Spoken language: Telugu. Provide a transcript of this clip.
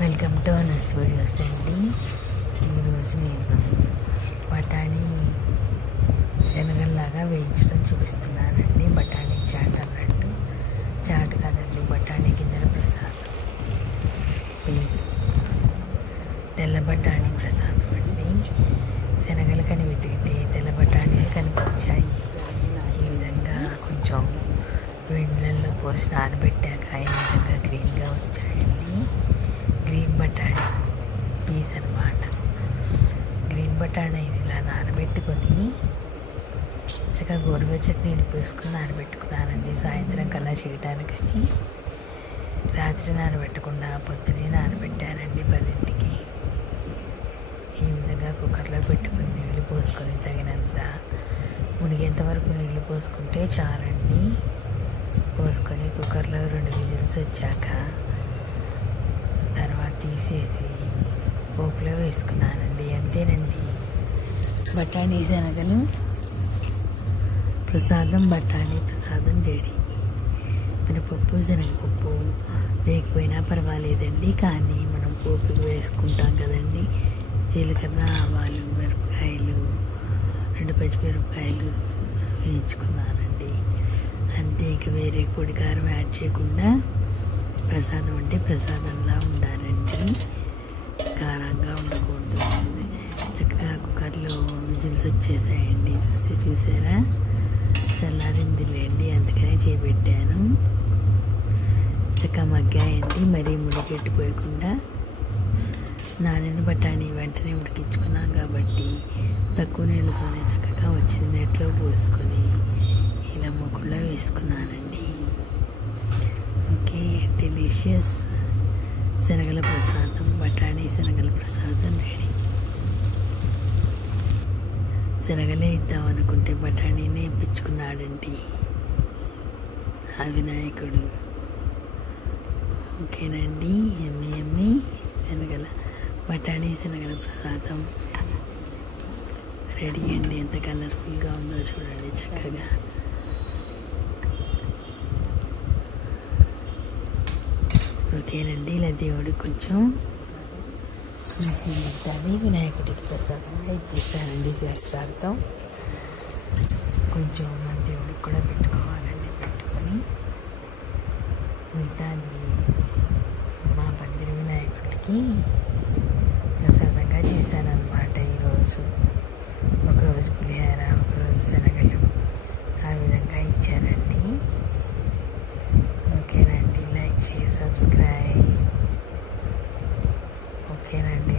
వెల్కమ్ టు అనస్ వీడియోస్ అండి. ఈరోజు నేను బఠానీ శనగల్లాగా వేయించడం చూపిస్తున్నానండి. బఠానీ చాట్ అన్నట్టు, చాట్ కాదండి, బఠానీ గింజల ప్రసాదం, తెల్ల బఠానీ ప్రసాదం అండి. శనగలు కని వెతికితే తెల్ల బఠానీలు కనిపించాయి. ఈ విధంగా కొంచెం వేడినీళ్ళలో పోసి నానబెట్టాక ఈ విధంగా గ్రీన్గా వచ్చాయండి. గ్రీన్ బఠానీ పీస్ అన్నమాట. గ్రీన్ బఠానీని ఇలా నానబెట్టుకొని చక్కగా గోరువెచ్చటి నీళ్ళు పోసుకొని నానబెట్టుకున్నానండి. సాయంత్రం కల్లా చేయడానికని రాత్రి నానబెట్టకుండా పొద్దునే నానబెట్టానండి 10ంటికి. ఈ విధంగా కుక్కర్లో పెట్టుకుని నీళ్ళు పోసుకొని తగినంత మునిగేంత వరకు నీళ్ళు పోసుకుంటే చాలండి. పోసుకొని కుక్కర్లో 2 విజిల్స్ వచ్చాక తర్వాత తీసేసి పోపులో వేసుకున్నానండి. అంతేనండి, బఠానీ శనగలు ప్రసాదం, బఠానీ ప్రసాదం రెడీ. మినపప్పు శనగపప్పు వేయకపోయినా పర్వాలేదండి, కానీ మనం పోపుకి వేసుకుంటాం కదండి. జీలకర్ర, ఆవాలు, మిరపకాయలు, 2 పచ్చిమిరపకాయలు వేయించుకున్నానండి. అంతే, ఇక వేరే పొడి కారం యాడ్ చేయకుండా ప్రసాదం అంటే ప్రసాదంలా ఉండాలండి, కారంగా ఉండకూడదు. చక్కగా కుక్కర్లో విజిల్స్ వచ్చేసాయండి. చూసారా, చల్లారిందిలేండి, అందుకనే చేపెట్టాను. చక్కగా మగ్గాయండి, మరీ ముడికెట్టిపోయకుండా. నానిన బఠానీ వెంటనే ఉడికించుకున్నాం కాబట్టి తక్కువ నీళ్ళతోనే చక్కగా వచ్చింది. నెట్లో పోసుకొని ఇలా ముగ్గుల్లో వేసుకున్నానండి. ఓకే, డెలిషియస్ శనగల ప్రసాదం, బఠానీ శనగల ప్రసాదం రెడీ. శనగలే ఇద్దామనుకుంటే బఠానీనే ఇప్పించుకున్నాడండి ఆ వినాయకుడు. ఓకేనండి, ఎమ్మి ఎమ్మి శనగల బఠానీ శనగల ప్రసాదం రెడీ అండి. ఎంత కలర్ఫుల్గా ఉందో చూడండి చక్కగా. ఓకేనండి, ఇలా దేవుడికి కొంచెం మిగతాది వినాయకుడికి ప్రసాదంగా ఇచ్చేస్తానండి. శాస్త్రార్థం కొంచెం మన దేవుడికి కూడా పెట్టుకోవాలండి. పెట్టుకొని మిగతాది మా పందిరి వినాయకుడికి ప్రసాదంగా చేశానన్నమాట ఈరోజు. ఒకరోజు పులిహార, ఒకరోజు శనగలు, ఆ విధంగా ఇచ్చానండి. ఓకేనండి, లైక్ చేసి సబ్స్క్రైబ్. ఓకేనండి.